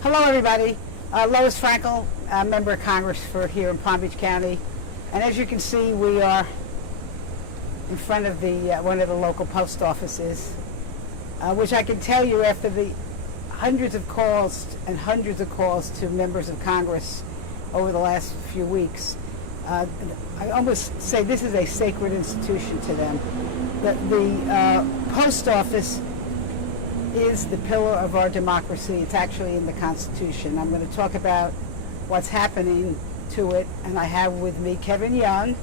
Hello, everybody. Lois Frankel, Member of Congress for here in Palm Beach County. And as you can see, we are in front of the one of the local post offices, which I can tell you after the hundreds of calls to members of Congress over the last few weeks, I almost say this is a sacred institution to them. The post office is the pillar of our democracy. It's actually in the Constitution. I'm going to talk about what's happening to it, and I have with me Kevin Young,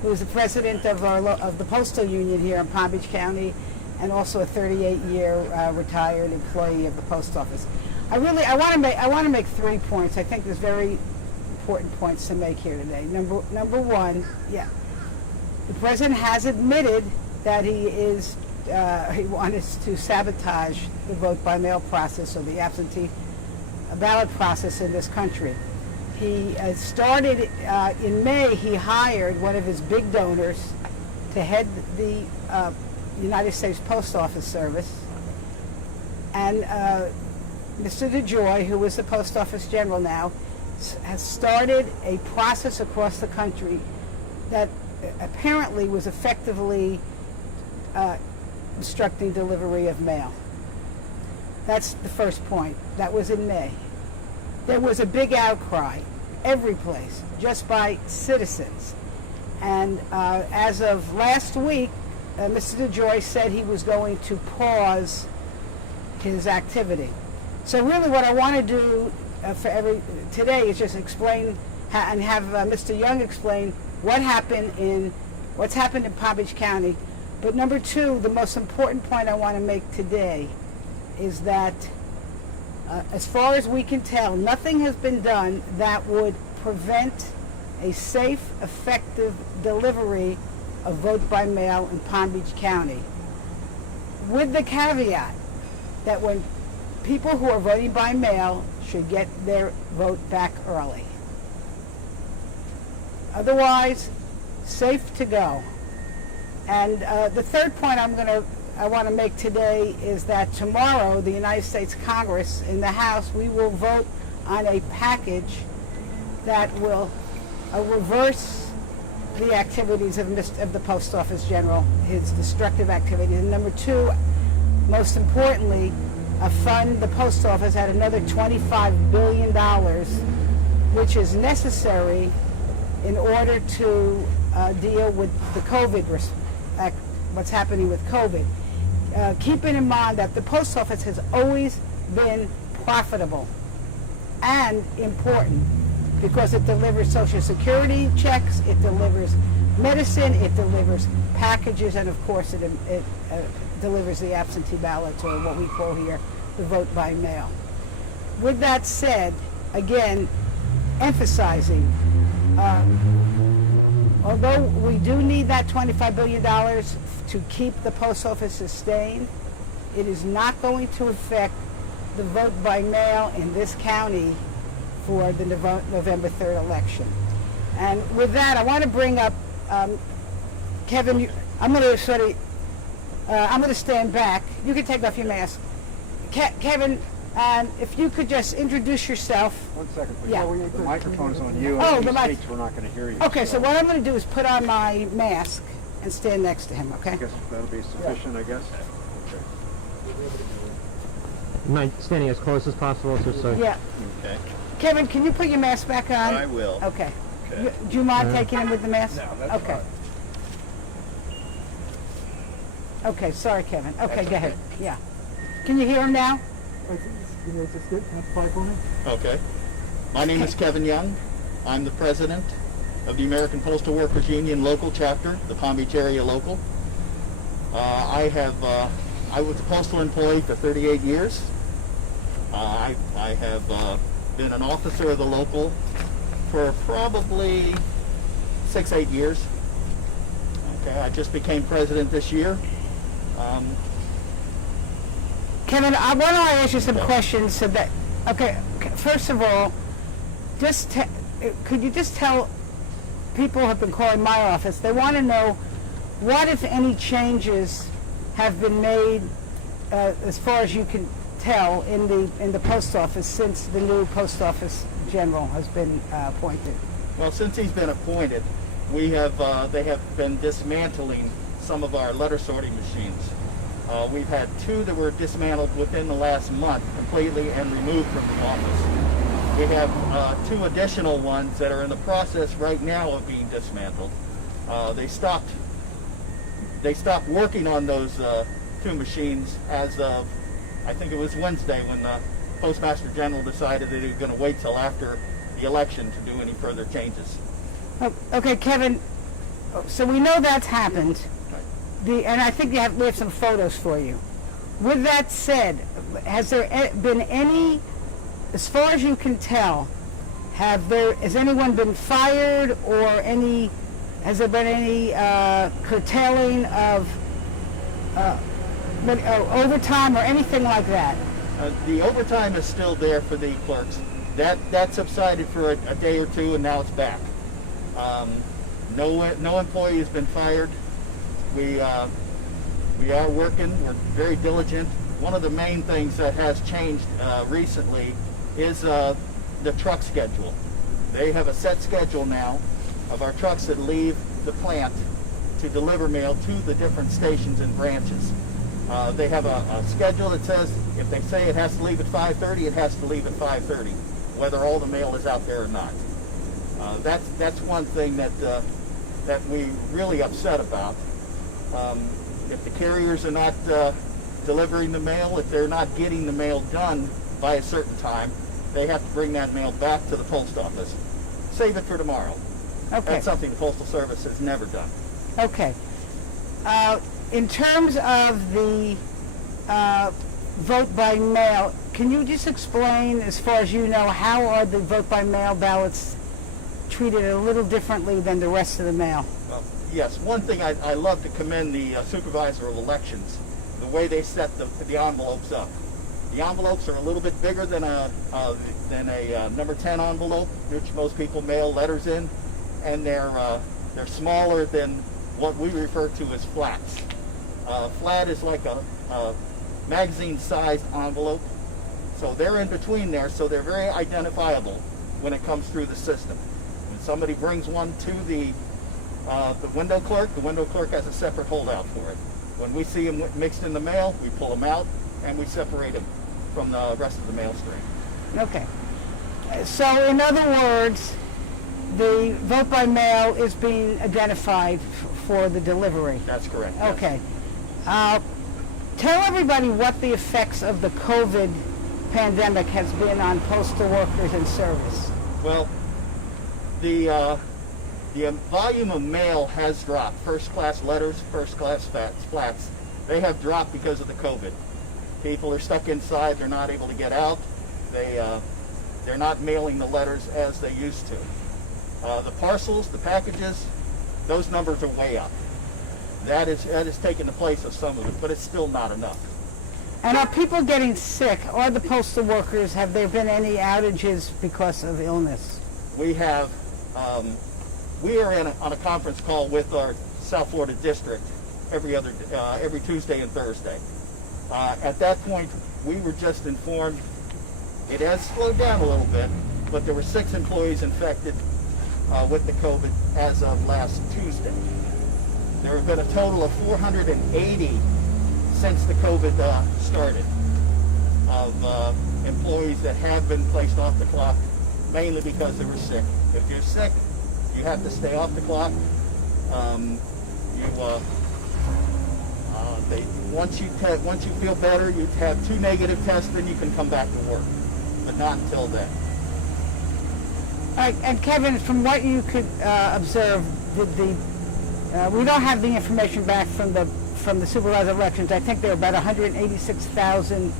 who is the president of the Postal Union here in Palm Beach County, and also a 38-year retired employee of the post office. I want to make 3 points. I think there's very important points to make here today. Number one, the president has admitted that he wanted to sabotage the vote by mail process or the absentee ballot process in this country. He started in May. He hired one of his big donors to head the United States Postal Service, and Mr. DeJoy, who is the Post Office General now, has started a process across the country that apparently was effectively obstructing delivery of mail. That's the first point. That was in May. There was a big outcry every place, just by citizens. And as of last week, Mr. DeJoy said he was going to pause his activity. So really what I want to do today is just explain and have Mr. Young explain what's happened in Palm Beach County. But number two, the most important point I want to make today is that as far as we can tell, nothing has been done that would prevent a safe, effective delivery of vote by mail in Palm Beach County, with the caveat that when people who are voting by mail should get their vote back early. Otherwise, safe to go. And the third point I want to make today is that tomorrow, the United States Congress, in the House, we will vote on a package that will reverse the activities of the Post Office General, his destructive activities. And number two, most importantly, fund the Post Office at another $25 billion, which is necessary in order to deal with the COVID what's happening with COVID. Keeping in mind that the post office has always been profitable and important because it delivers Social Security checks, it delivers medicine, it delivers packages, and of course it delivers the absentee ballots, or what we call here the vote by mail. With that said, again, emphasizing, although we do need that $25 billion to keep the post office sustained, it is not going to affect the vote by mail in this county for the November 3rd election. And with that, I want to bring up Kevin. I'm going to stand back. You can take off your mask. Kevin, if you could just introduce yourself. 1 second, please. Yeah. The microphone is on you. Oh, and the if you mic. speak, we're not going to hear you. Okay, so what I'm going to do is put on my mask and stand next to him, okay? I guess that'll be sufficient, I guess. Okay. You mind standing as close as possible, just so. Yeah. Okay. Kevin, can you put your mask back on? I will. Okay. Okay. Do you mind taking him with the mask? No, that's okay. fine. Okay, sorry, Kevin. Okay, That's go ahead. okay. Yeah. Can you hear him now? Is this good? Can I apply for me? Okay. My name is Kevin Young. I'm the president of the American Postal Workers Union local chapter, the Palm Beach area local. I was a postal employee for 38 years. I have been an officer of the local for probably 6-8 years. Okay, I just became president this year. Kevin, I want to ask you some questions so that, okay, first of all, could you just tell people who have been calling my office, they want to know what, if any, changes have been made as far as you can tell in the post office since the new post office general has been appointed? Well, since he's been appointed, they have been dismantling some of our letter sorting machines. We've had 2 that were dismantled within the last month completely and removed from the office. We have 2 additional ones that are in the process right now of being dismantled. They stopped working on those 2 machines as of, I think it was Wednesday, when the Postmaster General decided that he was going to wait till after the election to do any further changes. Okay, Kevin, so we know that's happened. And I think we have some photos for you. With that said, has there been any, as far as you can tell, has anyone been fired, or has there been any curtailing of overtime or anything like that? The overtime is still there for the clerks. That subsided for a day or 2, and now it's back. No employee has been fired. We are working. We're very diligent. One of the main things that has changed recently is the truck schedule. They have a set schedule now of our trucks that leave the plant to deliver mail to the different stations and branches. They have a schedule that says if they say it has to leave at 5:30, it has to leave at 5:30, whether all the mail is out there or not. That's one thing that we really upset about. If the carriers are not delivering the mail, if they're not getting the mail done by a certain time, they have to bring that mail back to the post office. Save it for tomorrow. Okay. That's something the Postal Service has never done. Okay. In terms of the vote by mail, can you just explain, as far as you know, how are the vote by mail ballots treated a little differently than the rest of the mail? Yes, one thing I love to commend the Supervisor of Elections, the way they set the envelopes up. The envelopes are a little bit bigger than a number 10 envelope, which most people mail letters in, and they're smaller than what we refer to as flats. Flat is like a magazine-sized envelope, so they're in between there, so they're very identifiable when it comes through the system. When somebody brings one to the window clerk has a separate holdout for it. When we see them mixed in the mail, we pull them out and we separate them from the rest of the mail stream. Okay. So in other words, the vote by mail is being identified for the delivery. That's correct. Yes. Okay. Tell everybody what the effects of the COVID pandemic has been on postal workers and service. Well, the volume of mail has dropped. First-class letters, first-class flats, they have dropped because of the COVID. People are stuck inside. They're not able to get out. They're not mailing the letters as they used to. The parcels, the packages, those numbers are way up. That is taking the place of some of it, but it's still not enough. And are people getting sick? Or the postal workers, have there been any outages because of illness? We have. We are on a conference call with our South Florida district every Tuesday and Thursday. At that point, we were just informed it has slowed down a little bit, but there were 6 employees infected with the COVID as of last Tuesday. There have been a total of 480 since the COVID started of employees that have been placed off the clock, mainly because they were sick. If you're sick, you have to stay off the clock. Once you feel better, you have 2 negative tests, then you can come back to work, but not until then. All right, and Kevin, from what you could observe, we don't have the information back from the supervisor of elections. I think there are about 186,000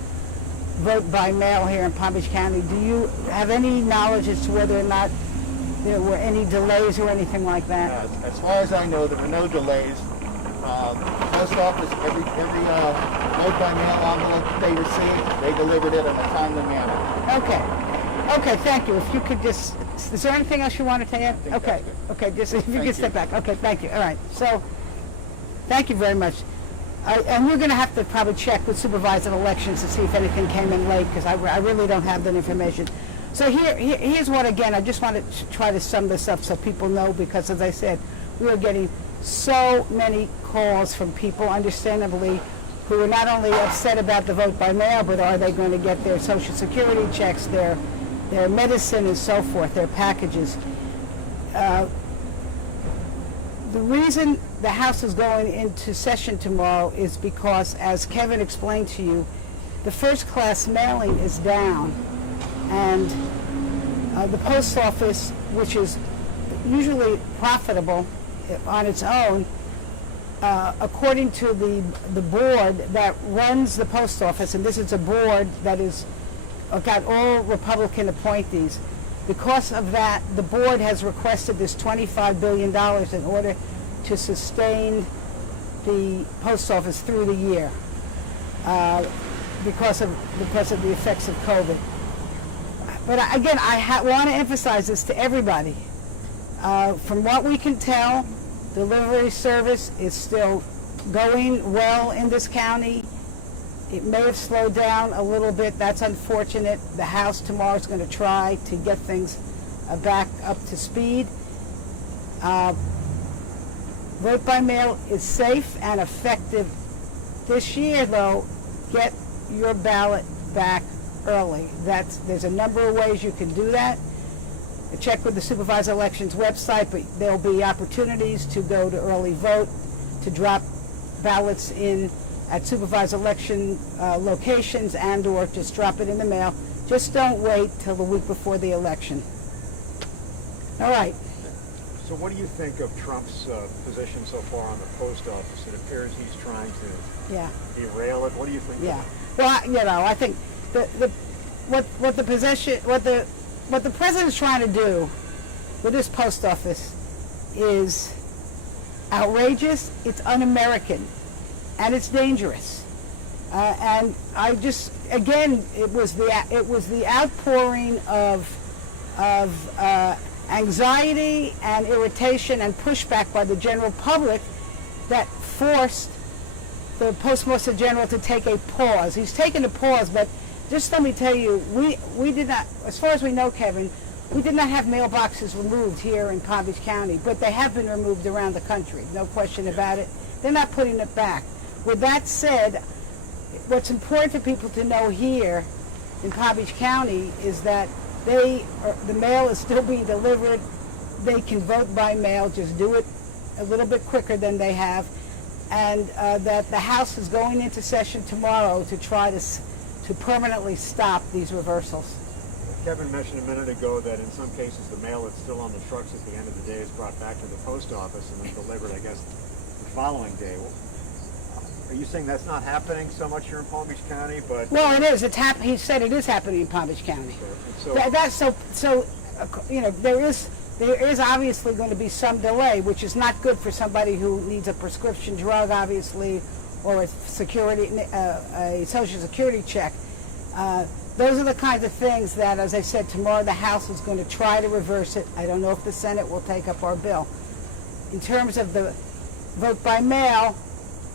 vote by mail here in Palm Beach County. Do you have any knowledge as to whether or not there were any delays or anything like that? As far as I know, there were no delays. The post office, every vote by mail envelope that they received, they delivered it in a timely manner. Okay, thank you. If you could just, is there anything else you wanted to add? Okay, just if you could step back. Okay, thank you. All right, so thank you very much. And you're going to have to probably check with supervisor of elections to see if anything came in late, because I really don't have that information. So here's what, again, I just want to try to sum this up so people know, because as I said, we are getting so many calls from people, understandably, who are not only upset about the vote by mail, but are they going to get their Social Security checks, their medicine and so forth, their packages. The reason the House is going into session tomorrow is because, as Kevin explained to you, the first class mailing is down, and the post office, which is usually profitable on its own, according to the board that runs the post office, and this is a board that is got all Republican appointees. Because of that, the board has requested this $25 billion in order to sustain the post office through the year because of the effects of COVID. But again, I want to emphasize this to everybody. From what we can tell, delivery service is still going well in this county. It may have slowed down a little bit. That's unfortunate. The House tomorrow is going to try to get things back up to speed. Vote by mail is safe and effective. This year, though, get your ballot back early. There's a number of ways you can do that. Check with the Supervisor Elections website, but there'll be opportunities to go to early vote, to drop ballots in at supervisor election locations, and or just drop it in the mail. Just don't wait till the week before the election. All right. So what do you think of Trump's position so far on the post office? It appears he's trying to derail it. What do you think? Yeah. Well, I think what the president's trying to do with this post office is outrageous. It's un-American. And it's dangerous. And I just, again, it was the outpouring of anxiety and irritation and pushback by the general public that forced the Postmaster General to take a pause. He's taken a pause, but just let me tell you, we did not, as far as we know, Kevin, we did not have mailboxes removed here in Palm Beach County, but they have been removed around the country. No question about it. They're not putting it back. With that said, what's important for people to know here in Palm Beach County is that the mail is still being delivered. They can vote by mail, just do it a little bit quicker than they have, and that the House is going into session tomorrow to try to permanently stop these reversals. Kevin mentioned a minute ago that in some cases the mail that's still on the trucks at the end of the day is brought back to the post office and then delivered, I guess, the following day. Are you saying that's not happening so much here in Palm Beach County? But well, it is. He said it is happening in Palm Beach County. There is obviously going to be some delay, which is not good for somebody who needs a prescription drug, obviously, or a Social Security check. Those are the kinds of things that, as I said, tomorrow the House is going to try to reverse it. I don't know if the Senate will take up our bill. In terms of the vote by mail,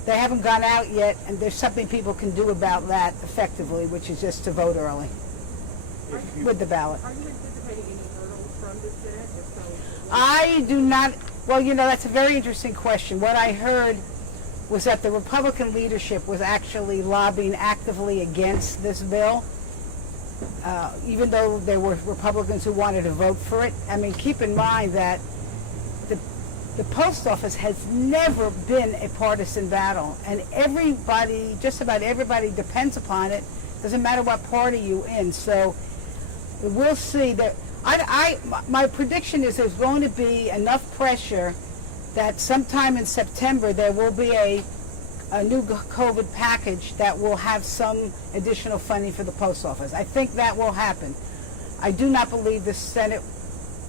they haven't gone out yet, and there's something people can do about that effectively, which is just to vote early with the ballot. Are you anticipating any hurdles from the Senate? If so, I do not. Well, that's a very interesting question. What I heard was that the Republican leadership was actually lobbying actively against this bill, even though there were Republicans who wanted to vote for it. I mean, keep in mind that the post office has never been a partisan battle, and everybody, just about everybody, depends upon it. Doesn't matter what party you're in. So we'll see. That my prediction is there's going to be enough pressure that sometime in September there will be a new COVID package that will have some additional funding for the post office. I think that will happen. I do not believe the Senate.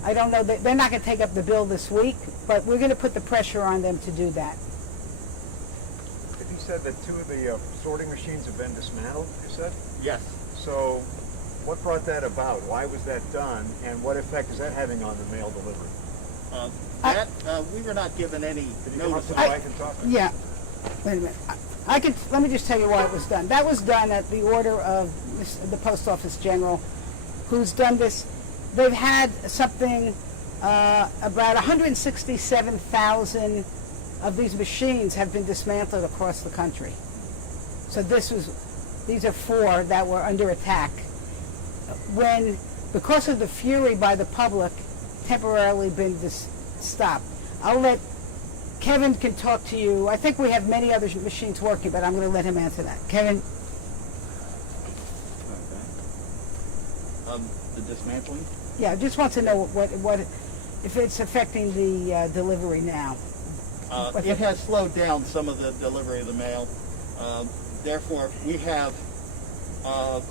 I don't know, they're not going to take up the bill this week, but we're going to put the pressure on them to do that. If you said that 2 of the sorting machines have been dismantled, you said? Yes. So what brought that about? Why was that done? And what effect is that having on the mail delivery? We were not given any Can you come up notice. to the mic and talk? Yeah, wait a minute. Let me just tell you why it was done. That was done at the order of the Post Office General, who's done this. They've had something about 167,000 of these machines have been dismantled across the country. So these are 4 that were under attack. Because of the fury by the public, temporarily been stopped. I'll let Kevin can talk to you. I think we have many other machines working, but I'm going to let him answer that. Kevin? The dismantling? Yeah, just want to know what if it's affecting the delivery now. It has slowed down some of the delivery of the mail. Therefore, we have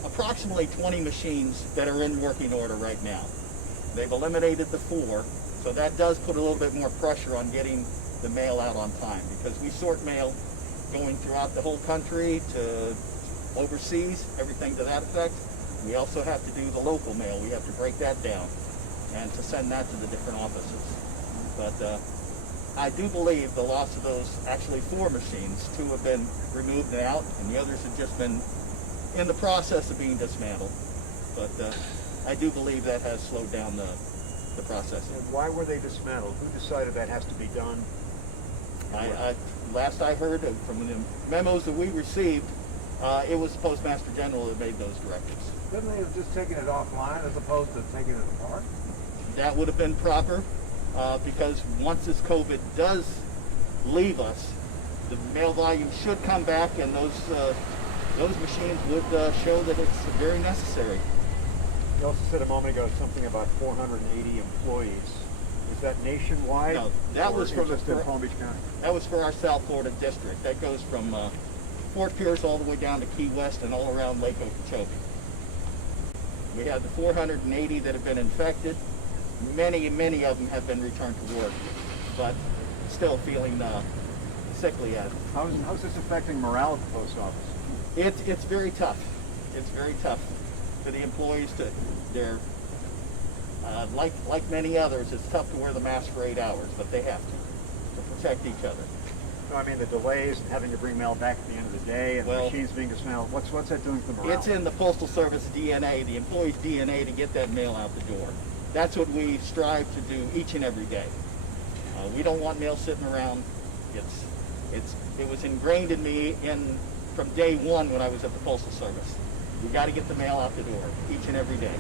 approximately 20 machines that are in working order right now. They've eliminated the 4, so that does put a little bit more pressure on getting the mail out on time, because we sort mail going throughout the whole country to overseas, everything to that effect. We also have to do the local mail. We have to break that down and to send that to the different offices. But I do believe the loss of those, actually 4 machines, 2 have been removed and out, and the others have just been in the process of being dismantled. But I do believe that has slowed down the processing. And why were they dismantled? Who decided that has to be done? Last I heard from the memos that we received, it was the Postmaster General that made those directives. Couldn't they have just taken it offline as opposed to taking it apart? That would have been proper, because once this COVID does leave us, the mail volume should come back, and those machines would show that it's very necessary. You also said a moment ago something about 480 employees. Is that nationwide? No, that was for just in Palm Beach County. That was for our South Florida district. That goes from Fort Pierce all the way down to Key West and all around Lake Okeechobee. We have the 480 that have been infected. Many of them have been returned to work, but still feeling sickly at it. How's this affecting morale at the post office? It's very tough. It's very tough for the employees to. They're like many others. It's tough to wear the mask for 8 hours, but they have to protect each other. No, I mean the delays and having to bring mail back at the end of the day, and the machines being dismantled. What's that doing for morale? It's in the Postal Service DNA, the employee's DNA, to get that mail out the door. That's what we strive to do each and every day. We don't want mail sitting around. It was ingrained in me from day one when I was at the Postal Service. We got to get the mail out the door each and every day.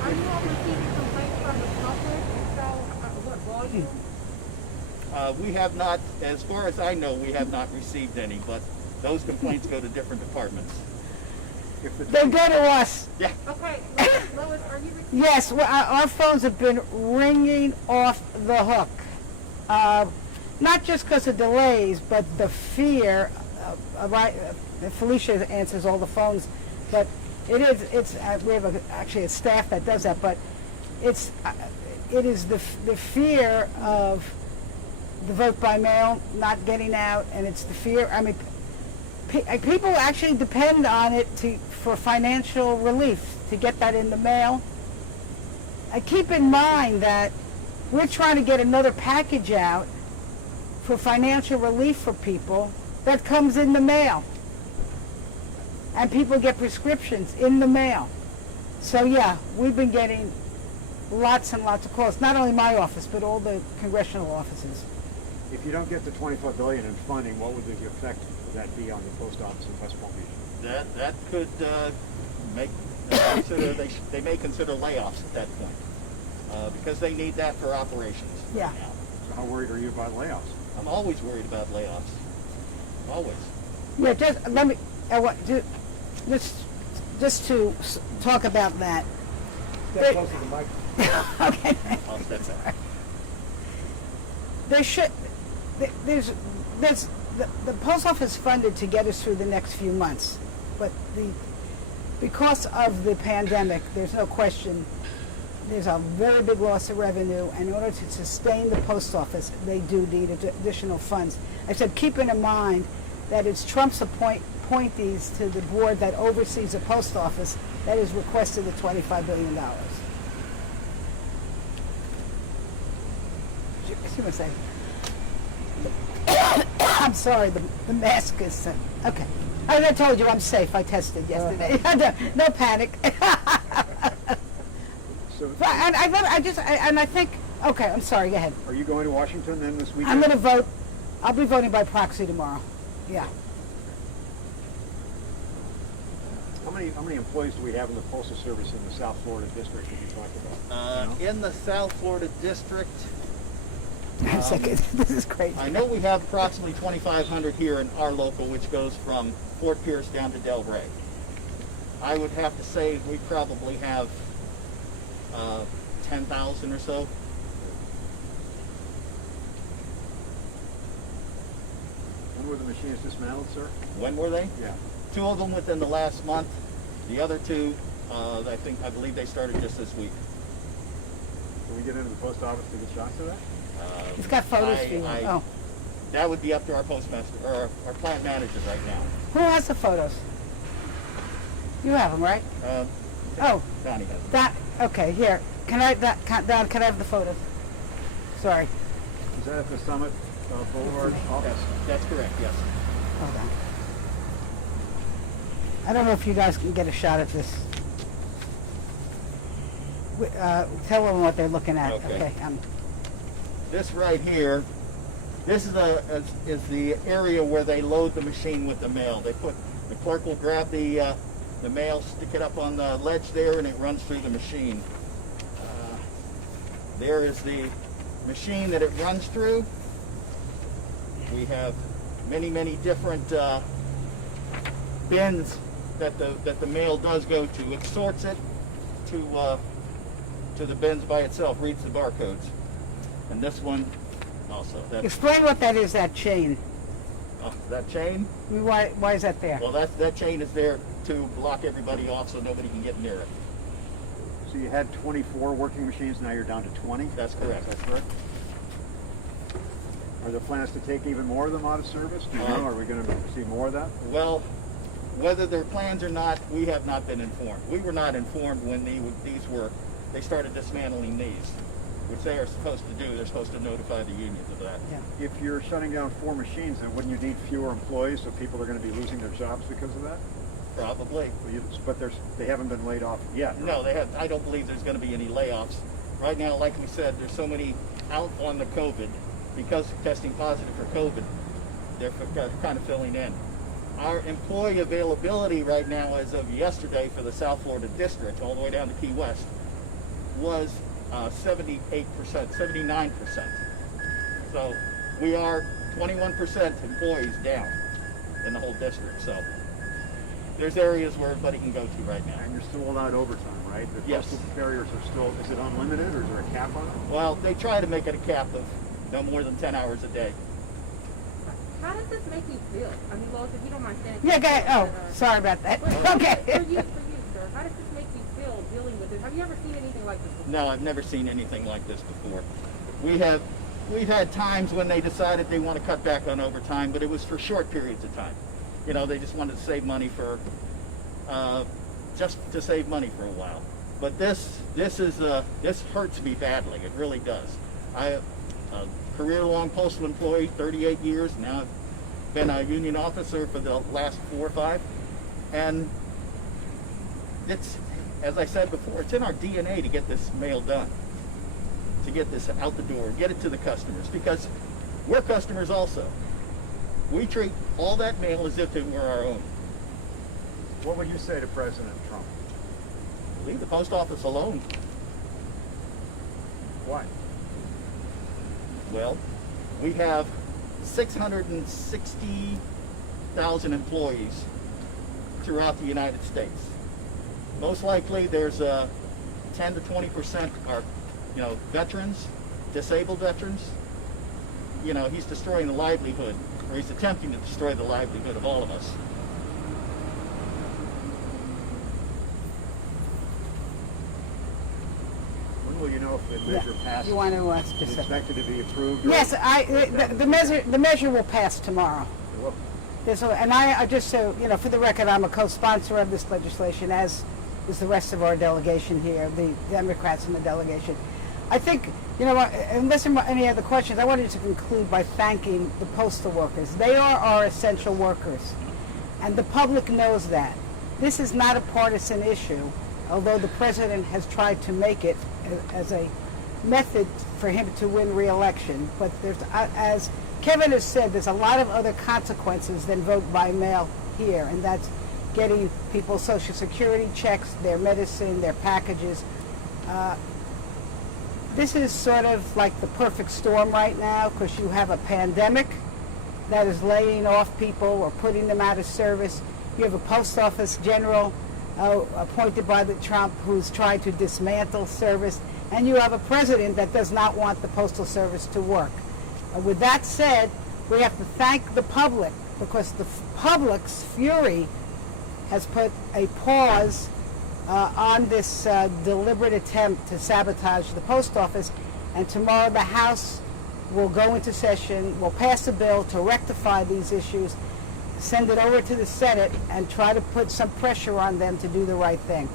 Are you all receiving complaints from the public? If so, what volume? We have not, as far as I know, we have not received any, but those complaints go to different departments. They go to us. Yeah. Okay, Lois, are you receiving? Yes, well, our phones have been ringing off the hook. Not just because of delays, but the fear. Felicia answers all the phones, but we have actually a staff that does that, but it is the fear of the vote by mail not getting out, and it's the fear. I mean, people actually depend on it for financial relief, to get that in the mail. Keep in mind that we're trying to get another package out for financial relief for people that comes in the mail. And people get prescriptions in the mail. So yeah, we've been getting lots and lots of calls. Not only my office, but all the congressional offices. If you don't get the $24 billion in funding, what would the effect of that be on the post office in West Palm Beach? That could they may consider layoffs at that point, because they need that for operations. Yeah. Now. So how worried are you about layoffs? I'm always worried about layoffs. Always. Yeah, just let me. Just to talk about that. Step closer to the mic. Okay. I'll step back. The post office funded to get us through the next few months, but because of the pandemic, there's no question there's a very big loss of revenue, and in order to sustain the post office, they do need additional funds. I said, keeping in mind that it's Trump's appointees to the board that oversees the post office that has requested the $25 billion. See what I'm saying? I'm sorry, the mask is, okay. As I told you, I'm safe. I tested yesterday. No panic. So, And I think, okay, I'm sorry, go ahead. are you going to Washington then this weekend? I'm going to vote. I'll be voting by proxy tomorrow. Yeah. How many employees do we have in the Postal Service in the South Florida district that you talked about? In the South Florida district, I'm second. This is crazy. I know we have approximately 2,500 here in our local, which goes from Fort Pierce down to Delray. I would have to say we probably have 10,000 or so. When were the machines dismantled, sir? When were they? Yeah. 2 of them within the last month. The other 2, I believe they started just this week. Can we get into the post office to get shots of that? It's got photos for you. Oh. That would be up to our postmaster or our plant manager right now. Who has the photos? You have them, right? Oh, Donnie has them. that, okay, here. Don, can I have the photos? Sorry. Is that at the Summit Boulevard office? That's correct, yes. Hold on. I don't know if you guys can get a shot at this. Tell them what they're looking at. Okay. Okay. This right here, this is the area where they load the machine with the mail. The clerk will grab the mail, stick it up on the ledge there, and it runs through the machine. There is the machine that it runs through. We have many different bins that the mail does go to. It sorts it to the bins by itself, reads the barcodes. And this one also. Explain what that is, that chain. That chain? I mean, why is that there? Well, that chain is there to block everybody off so nobody can get near it. So you had 24 working machines, now you're down to 20? That's correct. That's correct. Are there plans to take even more of them out of service? Do you know? Are we going to see more of that? Well, whether there are plans or not, we have not been informed. We were not informed when they started dismantling these, which they are supposed to do. They're supposed to notify the unions of that. Yeah. If you're shutting down 4 machines, then wouldn't you need fewer employees so people are going to be losing their jobs because of that? Probably. But they haven't been laid off yet. Right? No, they have. I don't believe there's going to be any layoffs. Right now, like we said, there's so many out on the COVID because of testing positive for COVID. They're kind of filling in. Our employee availability right now, as of yesterday, for the South Florida district, all the way down to Key West, was 78%, 79%. So we are 21% employees down in the whole district. So there's areas where everybody can go to right now. And you're still allowed overtime, right? The Yes. postal carriers are still, is it unlimited or is there a cap on it? Well, they try to make it a cap of no more than 10 hours a day. How does this make you feel? I mean, Lois, if you don't mind saying. Yeah, go ahead. Oh, sorry about that. Okay. For you, sir, how does this make you feel dealing with this? Have you ever seen anything like this before? No, I've never seen anything like this before. We've had times when they decided they want to cut back on overtime, but it was for short periods of time. You know, they just wanted to save money just to save money for a while. But this hurts me badly. It really does. I'm a career-long postal employee, 38 years. Now I've been a union officer for the last 4 or 5. And it's, as I said before, it's in our DNA to get this mail done, to get this out the door, get it to the customers, because we're customers also. We treat all that mail as if it were our own. What would you say to President Trump? Leave the post office alone. Why? Well, we have 660,000 employees throughout the United States. Most likely there's 10 to 20% are, veterans, disabled veterans. He's destroying the livelihood, or he's attempting to destroy the livelihood of all of us. When will you know if the measure passes? You want to Is it specific? expected to be approved? Yes, the measure will pass tomorrow. Well, And I just so for the record, I'm a co-sponsor of this legislation, as is the rest of our delegation here, the Democrats in the delegation. I think, you know, unless there are any other questions, I wanted to conclude by thanking the postal workers. They are our essential workers, and the public knows that. This is not a partisan issue, although the president has tried to make it as a method for him to win re-election. But there's, as Kevin has said, there's a lot of other consequences than vote by mail here, and that's getting people's Social Security checks, their medicine, their packages. This is sort of like the perfect storm right now, because you have a pandemic that is laying off people or putting them out of service. You have a post office general appointed by the Trump who's trying to dismantle service, and you have a president that does not want the Postal Service to work. With that said, we have to thank the public, because the public's fury has put a pause on this deliberate attempt to sabotage the post office, and tomorrow the House will go into session, will pass a bill to rectify these issues, send it over to the Senate, and try to put some pressure on them to do the right thing.